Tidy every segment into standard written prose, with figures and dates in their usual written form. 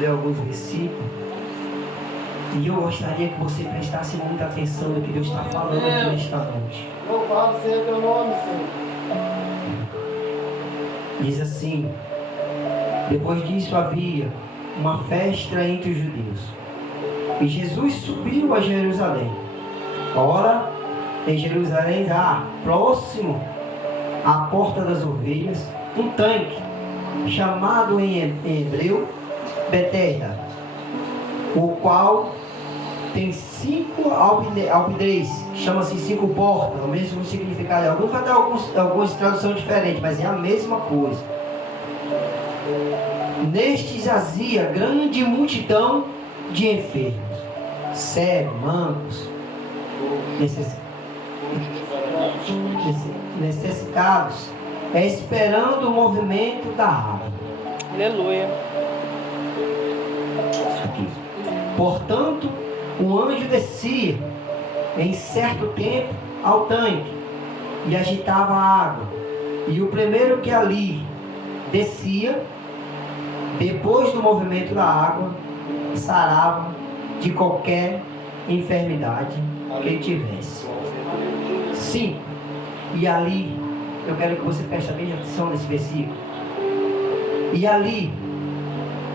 ler alguns versículos. E eu gostaria que você prestasse muita atenção no que Deus está falando aqui nesta noite. Louvado seja teu nome, Senhor. Diz assim: depois disso havia uma festa entre os judeus, e Jesus subiu a Jerusalém. Ora, em Jerusalém há, próximo à porta das ovelhas, um tanque, chamado em hebreu Betesda, o qual tem 5 alpidez, chama-se 5 portas, o mesmo significado. Alguns vai dar algumas traduções diferentes, mas é a mesma coisa. Neste jazia grande multidão de enfermos, cegos, mancos, necessitados, esperando o movimento da água. Aleluia. Aqui. Portanto, o anjo descia em certo tempo ao tanque e agitava a água. E o primeiro que ali descia, depois do movimento da água, sarava de qualquer enfermidade que ele tivesse. Sim, e ali, eu quero que você preste bem atenção nesse versículo. E ali,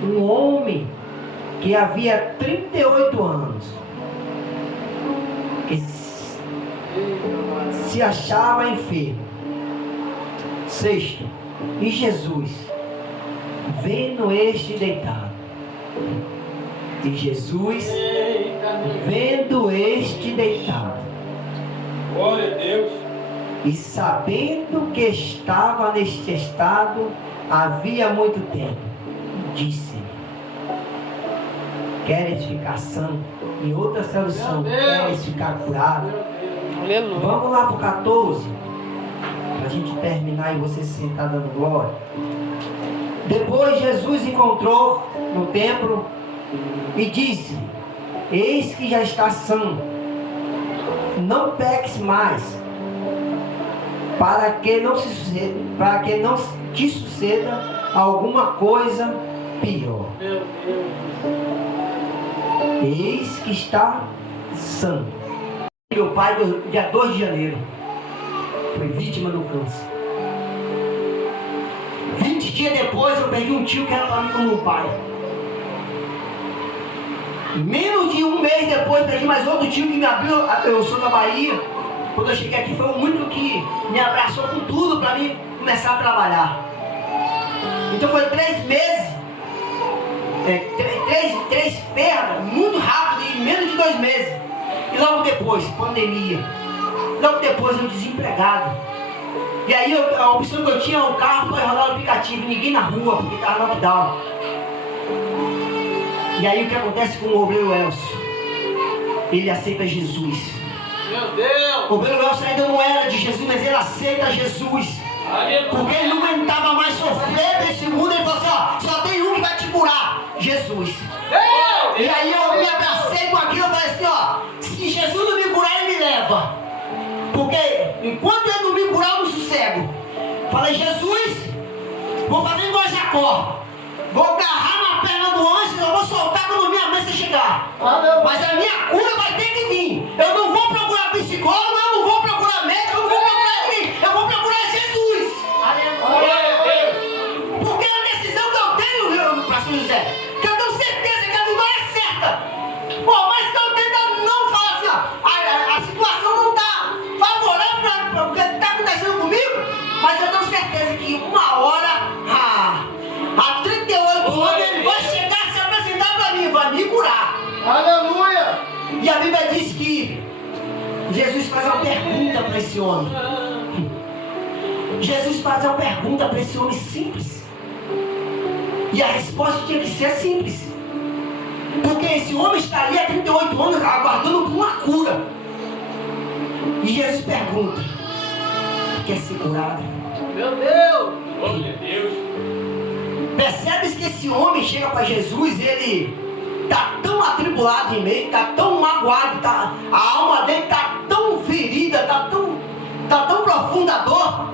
um homem que havia 38 anos, que se achava enfermo. Sexto, e Jesus, vendo este deitado, e Jesus, vendo este deitado, glória a Deus, e sabendo que estava neste estado havia muito tempo, disse: queres ficar são? Em outra tradução, queres ficar curado? Aleluia. Vamos lá para o 14, para a gente terminar e você se sentar dando glória. Depois Jesus encontrou no templo e disse: eis que já está são, não peques mais, para que não te suceda alguma coisa pior. Eis que está são. Meu pai, dia 2 de janeiro, foi vítima do câncer. 20 dias depois eu perdi um tio que era para mim como um pai. Menos de um mês depois perdi mais outro tio que me abriu. Eu sou da Bahia. Quando eu cheguei aqui foi o único que me abraçou com tudo para mim começar a trabalhar. Então foi 3 meses, três perdas, muito rápido, em menos de 2 meses. E logo depois, pandemia. Logo depois eu desempregado. E aí a opção que eu tinha era um carro para rodar o aplicativo, ninguém na rua, porque estava lockdown. E aí o que acontece com o obreiro Elcio? Ele aceita Jesus. meu Deus, O obreiro Elcio ainda não era de Jesus, mas ele aceita Jesus. Porque ele não aguentava mais sofrer desse mundo. Ele falou assim: ó, só tem um que vai te curar, Jesus. E aí eu me abracei com aquilo. Eu falei assim: ó, se Jesus não me curar, ele me leva. Porque enquanto ele não me curar, eu não sossego. Falei: Jesus, vou fazer igual Jacó, vou agarrar na perna do anjo, eu vou soltar quando minha mãe chegar. Mas a minha cura vai ter que vir. Eu não vou procurar psicólogo, eu não vou procurar médico, eu não vou procurar ninguém. Eu vou procurar Jesus. Porque é a decisão que eu tenho, pastor José, que eu tenho certeza que a vitória é certa. Pô, mas que eu tento não falar assim, ó, a situação não está favorável para o que está acontecendo comigo, mas eu tenho certeza que uma hora, há 38 anos, ele vai chegar a se apresentar para mim, vai me curar. Aleluia! E a Bíblia diz que Jesus faz uma pergunta para esse homem. Jesus faz uma pergunta para esse homem simples. E a resposta tinha que ser simples. Porque esse homem está ali há 38 anos aguardando por uma cura. E Jesus pergunta: quer ser curado? meu Deus, glória a Deus, Percebes que esse homem chega para Jesus, ele está tão atribulado em meio, está tão magoado, a alma dele está tão ferida, está tão profunda a dor,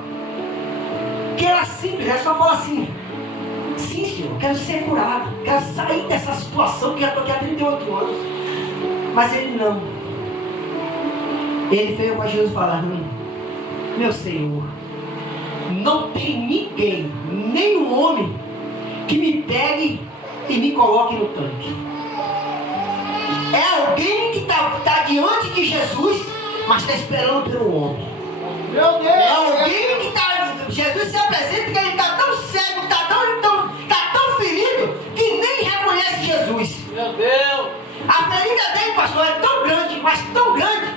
que era simples, é só falar assim: sim, Senhor, quero ser curado, quero sair dessa situação que já estou aqui há 38 anos. Mas ele não. Ele veio para Jesus falar: meu Senhor, não tem ninguém, nenhum homem, que me pegue e me coloque no tanque. É alguém que está diante de Jesus, mas está esperando pelo homem. Meu Deus! É alguém que está. Jesus se apresenta que ele está tão cego, está tão ferido, que nem reconhece Jesus. Meu Deus! A ferida dele, pastor, é tão grande, mas tão grande,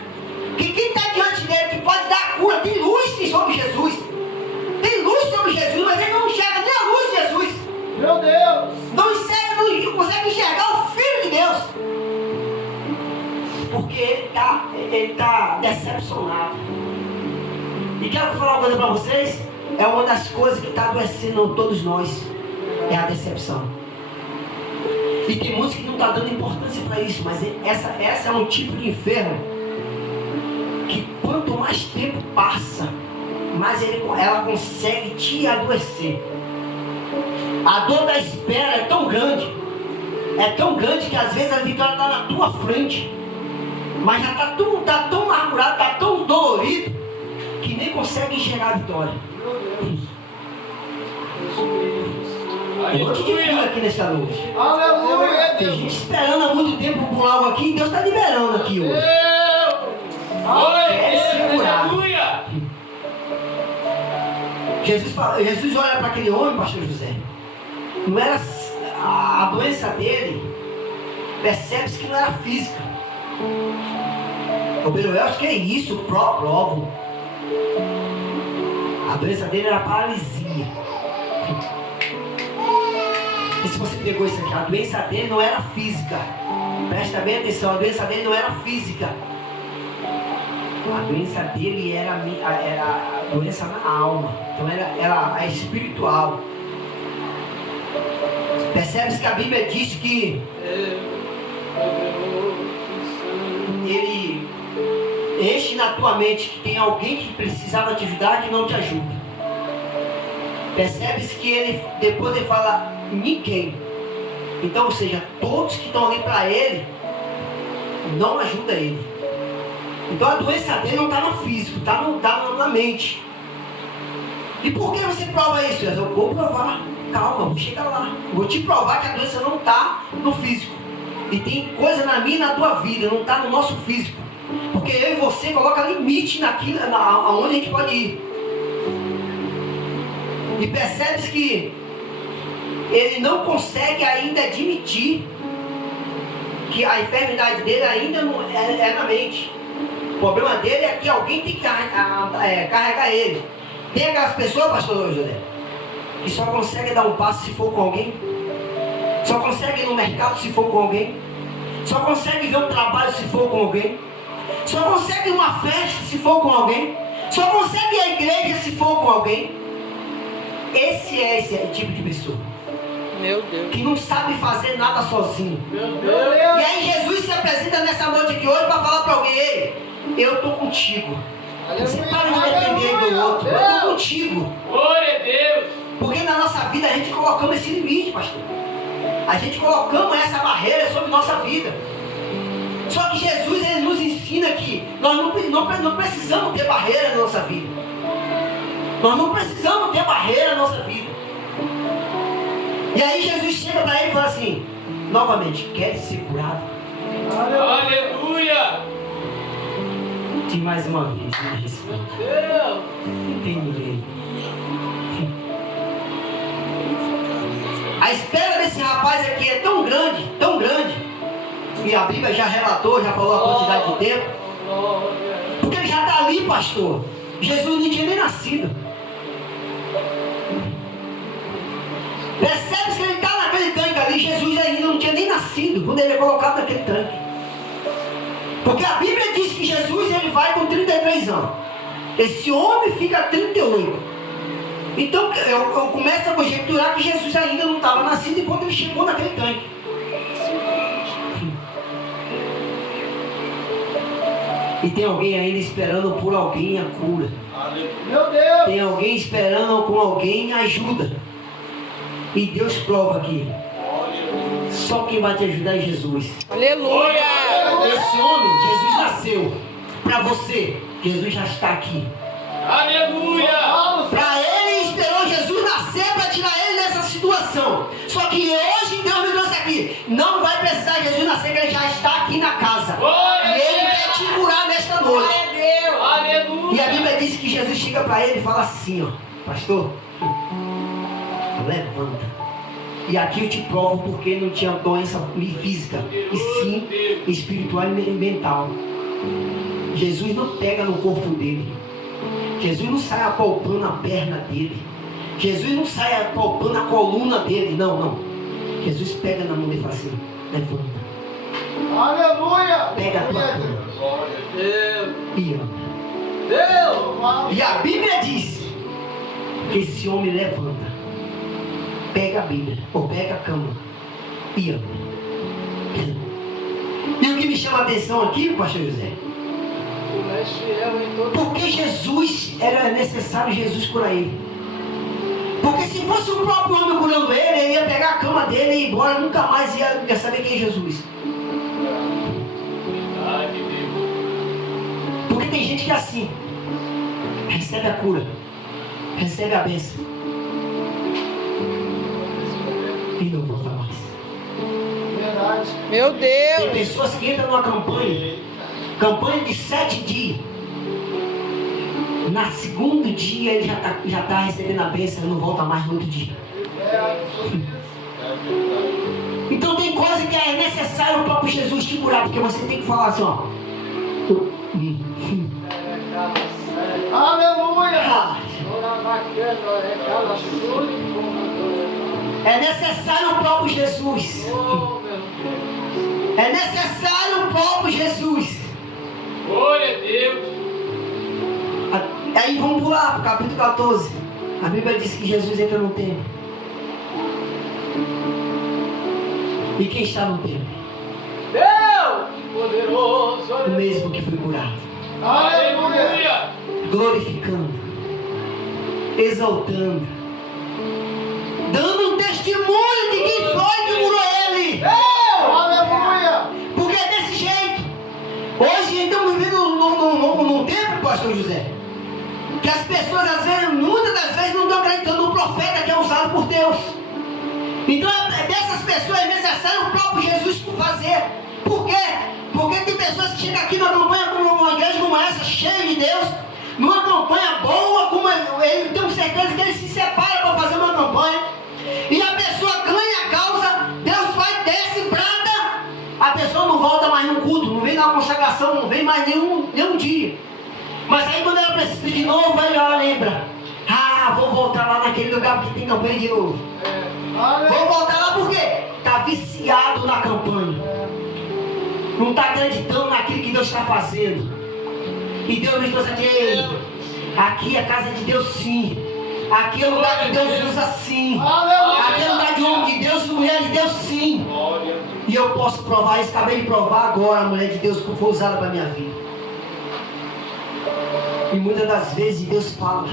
que quem está diante dele, que pode dar a cura, tem luz sobre Jesus. Tem luz sobre Jesus, mas ele não enxerga nem a luz de Jesus. Meu Deus! Não consegue enxergar o Filho de Deus. Porque ele está decepcionado. E quero falar uma coisa para vocês. É uma das coisas que está adoecendo todos nós. É a decepção. E tem muitos que não estão dando importância para isso. Mas essa é um tipo de enfermo que quanto mais tempo passa, mais ela consegue te adoecer. A dor da espera é tão grande que às vezes a vitória está na tua frente, mas já está tão amargurado, está tão dolorido, que nem consegue enxergar a vitória. Eu vou te dizer aqui nesta noite. Aleluia! Tem gente esperando há muito tempo por algo aqui, e Deus está liberando aqui hoje. Aleluia! Jesus olha para aquele homem, pastor José. Não era a doença dele, percebe-se que não era física. O Beruel, que é isso? Provo. A doença dele era paralisia. E se você pegou isso aqui, a doença dele não era física. Presta bem atenção, a doença dele não era física. A doença dele era a doença na alma. Então era espiritual. Percebe-se que a Bíblia diz que ele enche na tua mente que tem alguém que precisava te ajudar que não te ajuda. Percebe-se que depois ele fala ninguém. Então, ou seja, todos que estão ali para ele não ajudam ele. Então a doença dele não está no físico, está na mente. E por que você prova isso? Eu vou provar. Calma, vou chegar lá. Vou te provar que a doença não está no físico. E tem coisa na minha e na tua vida, não está no nosso físico. Porque eu e você coloca limite naquilo, aonde a gente pode ir. E percebe-se que ele não consegue ainda admitir que a enfermidade dele ainda não é na mente. O problema dele é que alguém tem que carregar ele. Tem aquelas pessoas, pastor José, que só consegue dar um passo se for com alguém. Só consegue ir no mercado se for com alguém. Só consegue ver um trabalho se for com alguém. Só consegue uma festa se for com alguém. Só consegue ir à igreja se for com alguém. Esse tipo de pessoa. Meu Deus. Que não sabe fazer nada sozinho. Meu Deus! E aí Jesus se apresenta nessa noite aqui hoje para falar para alguém: ei, eu estou contigo. Você para de depender do outro. Eu estou contigo. Glória a Deus! Porque na nossa vida a gente colocamos esse limite, pastor. A gente colocamos essa barreira sobre nossa vida. Só que Jesus, ele nos ensina que nós não precisamos ter barreira na nossa vida. Nós não precisamos ter barreira na nossa vida. E aí Jesus chega para ele e fala assim, novamente: quer ser curado? Aleluia! E mais uma vez, me respeita. Deus! Não tem ninguém. A espera desse rapaz aqui é tão grande, e a Bíblia já relatou, já falou a quantidade de tempo, porque ele já está ali, pastor. Jesus não tinha nem nascido. Percebe que ele está naquele tanque ali. Jesus ainda não tinha nem nascido quando ele é colocado naquele tanque. Porque a Bíblia diz que Jesus, ele vai com 33 anos. Esse homem fica 38. Então eu começo a conjecturar que Jesus ainda não estava nascido enquanto ele chegou naquele tanque. E tem alguém ainda esperando por alguém a cura. Meu Deus! Tem alguém esperando com alguém a ajuda. E Deus prova aqui. Só quem vai te ajudar é Jesus. Aleluia. Esse homem, Jesus nasceu. Para você, Jesus já está aqui. Aleluia. Para ele, esperou Jesus nascer para tirar ele dessa situação. Só que hoje Deus me trouxe aqui. Não vai precisar Jesus nascer, que ele já está aqui na casa. E ele quer te curar nesta noite. Aleluia. E a Bíblia diz que Jesus chega para ele e fala assim, ó: pastor, levanta. E aqui eu te provo porque ele não tinha doença física, e sim espiritual e mental. Jesus não pega no corpo dele. Jesus não sai apalpando a perna dele. Jesus não sai apalpando a coluna dele. Não, não. Jesus pega na mão dele e fala assim: levanta. Aleluia. Pega a tua cama e anda. Deus. E a Bíblia diz que esse homem levanta, pega a Bíblia, ou pega a cama e anda. E o que me chama a atenção aqui, pastor José, porque Jesus, era necessário Jesus curar ele. Porque se fosse o próprio homem curando ele ia pegar a cama dele e ir embora, nunca mais ia saber quem é Jesus. Porque tem gente que é assim, recebe a cura, recebe a bênção e não volta mais. Verdade. Meu Tem Deus. pessoas que entram numa campanha de 7 dias. Na segundo dia ele já tá recebendo a bênção e não volta mais no outro dia. Então tem coisa que é necessário o próprio Jesus te curar, porque você tem que falar assim, ó. Aleluia. É necessário o próprio Jesus. É necessário o próprio Jesus. Glória a Deus. Aí vamos pular para o capítulo 14. A Bíblia diz que Jesus entra no templo. E quem está no templo? Deus poderoso. O mesmo que foi curado. Aleluia. Glorificando, exaltando, dando um testemunho de quem foi que curou ele. Aleluia. Porque é desse jeito. Hoje estamos vivendo num tempo, pastor José, que as pessoas às vezes, muitas das vezes, não estão acreditando no profeta que é usado por Deus. Então dessas pessoas é necessário o próprio Jesus fazer. Por quê? Porque tem pessoas que chegam aqui numa campanha, como uma igreja como essa, cheia de Deus, numa campanha boa, como eu tenho certeza que ele se separa para fazer uma campanha, e a pessoa ganha a causa, Deus vai, desce, brada, a pessoa não volta mais no culto, não vem na consagração, não vem mais nenhum dia. Mas aí quando ela precisa de novo, aí ela lembra: vou voltar lá naquele lugar porque tem campanha de novo. Vou voltar lá porque está viciado na campanha, não está acreditando naquilo que Deus está fazendo. E Deus nos trouxe aqui. Aqui é a casa de Deus, sim. Aqui é o lugar que Deus usa, sim. Aqui é o lugar de homem de Deus e mulher de Deus, sim. E eu posso provar isso. Acabei de provar agora a mulher de Deus que foi usada para a minha vida. E muitas das vezes Deus fala: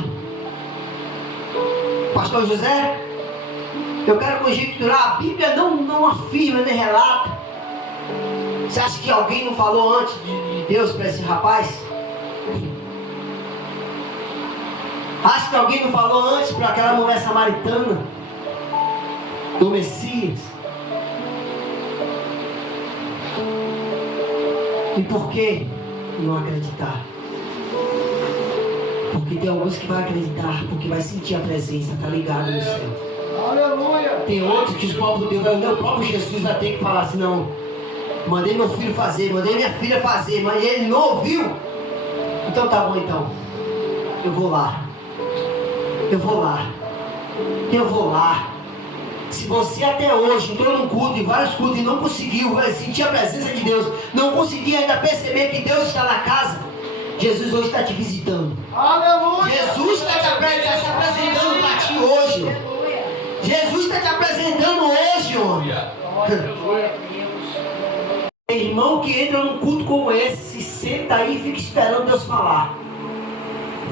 pastor José, eu quero conjecturar. A Bíblia não afirma nem relata. Você acha que alguém não falou antes de Deus para esse rapaz? Acha que alguém não falou antes para aquela mulher samaritana do Messias? E por que não acreditar? Porque tem alguns que vão acreditar, porque vai sentir a presença, tá ligado no céu. Aleluia. Tem outros que o próprio Jesus vai ter que falar assim: não, mandei meu filho fazer, mandei minha filha fazer, mas ele não ouviu. Então tá bom, então eu vou lá. Eu vou lá. Eu vou lá. Se você até hoje entrou num culto, em vários cultos, e não conseguiu sentir a presença de Deus, não conseguiu ainda perceber que Deus está na casa, Jesus hoje está te visitando. Aleluia. Jesus está se apresentando para ti hoje. Jesus está te apresentando hoje, homem. Tem irmão que entra num culto como esse, se senta aí e fica esperando Deus falar.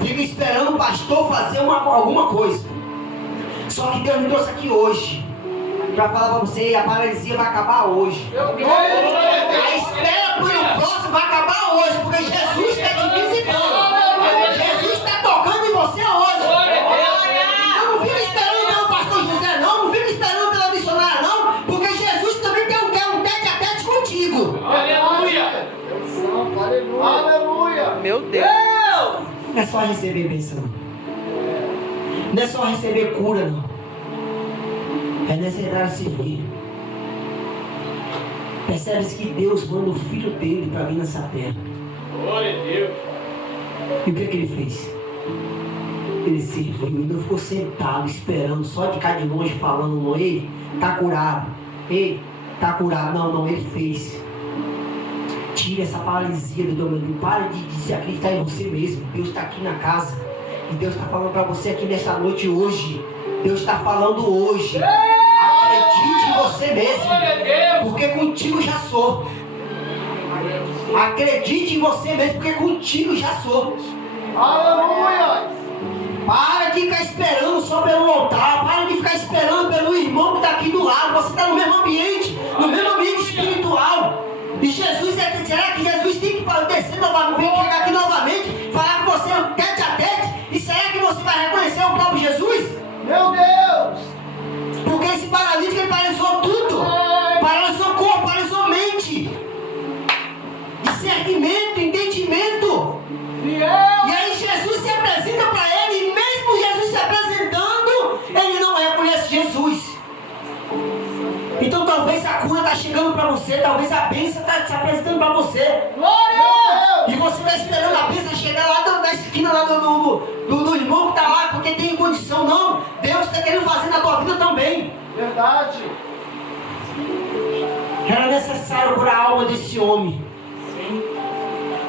Fica esperando o pastor fazer alguma coisa. Só que Deus me trouxe aqui hoje para falar para você, a paralisia vai acabar hoje. A espera por um próximo vai acabar hoje, porque Jesus está te visitando. Jesus está tocando em você hoje. Então não fica esperando pelo pastor José não fica esperando pela missionária não, porque Jesus também quer um tete a tete contigo. Aleluia. Aleluia. Meu Deus. Não é só receber bênção, não é só receber cura não. É necessário servir. Percebe-se que Deus manda o filho dele para vir nessa terra. Glória a Deus. E o que ele fez? Ele serviu e não ficou sentado esperando, só de cá de longe falando, não, ele está curado, ele está curado. Não, ele fez. Tira essa paralisia do domínio. Para de se acreditar em você mesmo. Deus está aqui na casa. E Deus está falando para você aqui nesta noite hoje. Deus está falando hoje. Acredite em você mesmo. Porque contigo já sou. Acredite em você mesmo, porque contigo já sou. Aleluia. Para de ficar esperando só pelo altar. Para de ficar esperando pelo irmão que está aqui do lado. Você está no mesmo ambiente espiritual. E Jesus, será que Jesus tem que descer novamente, chegar aqui novamente, falar com você tete a tete? E será que você vai reconhecer o próprio Jesus? Meu Deus. Porque esse paralítico, ele paralisou tudo. Paralisou corpo, paralisou mente. Discernimento, entendimento. Fiel. E aí Jesus se apresenta para ele, e mesmo Jesus se apresentando, ele não reconhece Jesus. Então talvez a cura está chegando para você, talvez a bênção está se apresentando para você. Glória. E você está esperando a bênção chegar lá na esquina lá do irmão que está lá, porque tem condição. Não, Deus está querendo fazer na tua vida também. Verdade. Era necessário curar a alma desse homem,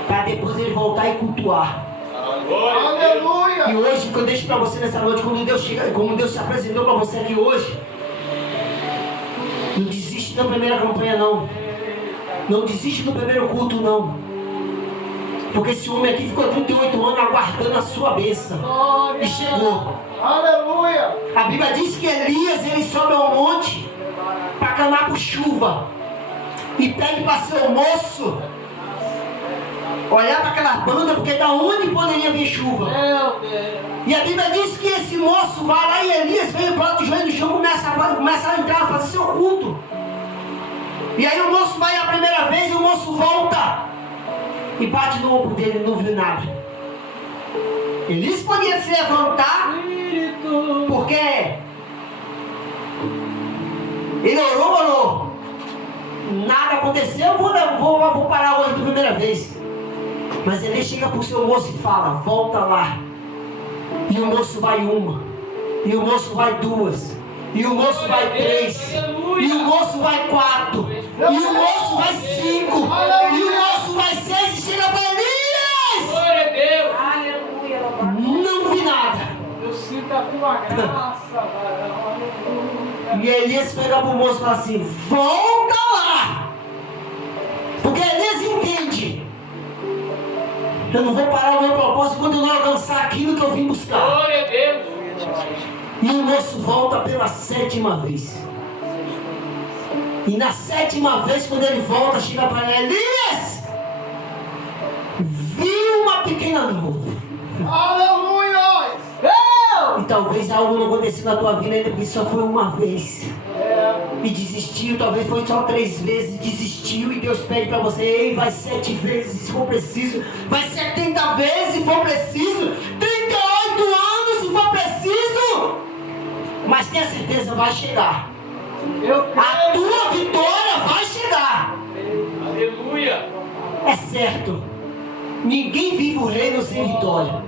para depois ele voltar e cultuar. Aleluia. E hoje, que eu deixo para você nessa noite, como Deus se apresentou para você aqui hoje, não desiste da primeira campanha não. Não desiste do primeiro culto não. Porque esse homem aqui ficou 38 anos aguardando a sua bênção. Glória. E chegou. Aleluia. A Bíblia diz que Elias, ele sobe ao monte para clamar por chuva. E pede para seu moço olhar para aquela banda, porque da onde poderia vir chuva? Meu Deus. E a Bíblia diz que esse moço vai lá e Elias vem, bota o joelho no chão, começa a entrar, a fazer seu culto. E aí o moço vai a primeira vez e o moço volta e bate no ombro dele, não viu nada. Elias podia se levantar, porque ele orou, nada aconteceu, vou parar hoje pela primeira vez. Mas ele chega para o seu moço e fala, volta lá. E o moço vai uma, e o moço vai duas, e o moço vai três, e o moço vai quatro, e o moço vai cinco, e o moço vai seis, e chega para Elias. Glória a Deus. Não vi nada. Eu sinto a tua graça. Aleluia. E Elias pega para o moço e fala assim, volta lá. Porque Elias entende, eu não vou parar o meu propósito quando eu não alcançar aquilo que eu vim buscar. Glória a Deus. E o moço volta pela 7ª vez. E na 7ª vez, quando ele volta, chega para ele, Elias, viu uma pequena nuvem. Aleluia. E talvez algo não aconteceu na tua vida ainda, porque só foi uma vez. E desistiu, talvez foi só 3 vezes, desistiu. E Deus pede para você, ei, vai 7 vezes se for preciso, vai 70 vezes se for preciso, 38 anos se for preciso. Mas tenha certeza, vai chegar. A tua vitória vai chegar. Aleluia. É certo. Ninguém vive o reino sem vitória.